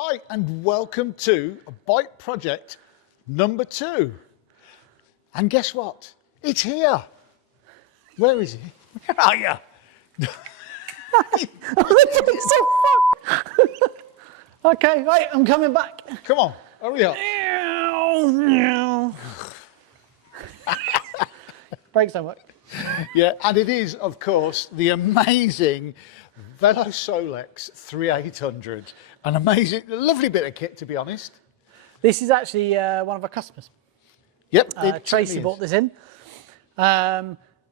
Hi and welcome to Bike Project number 2. And guess what? It's here. Where is he? Where are you? Okay, right, I'm coming back. Come on, hurry up. Brakes don't work. Yeah, and it is, of course, the amazing Velosolex 3800. An amazing, lovely bit of kit, to be honest. This is actually one of our customers. Yep. Tracy bought this in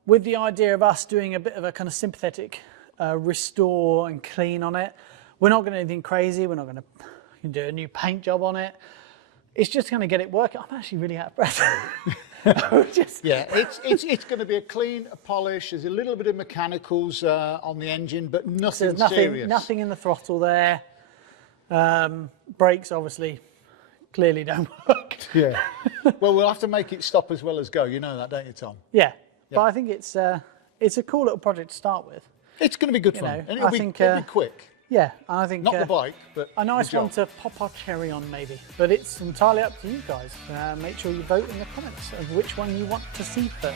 with the idea of us doing a bit of a kind of sympathetic restore and clean on it. We're not going to do anything crazy. We're not going to do a new paint job on it. It's just going to get it working. I'm actually really out of breath. Yeah, it's going to be a clean, a polish. There's a little bit of mechanicals on the engine, but nothing serious. Nothing in the throttle there. Brakes obviously clearly don't work. Yeah. Well, we'll have to make it stop as well as go. You know that, don't you, Tom? Yeah. But I think it's a cool little project to start with. It's going to be good fun, and it'll be quick. Yeah, and I think not the bike, but a nice one to pop our cherry on, maybe. But it's entirely up to you guys. Make sure you vote in the comments of which one you want to see first.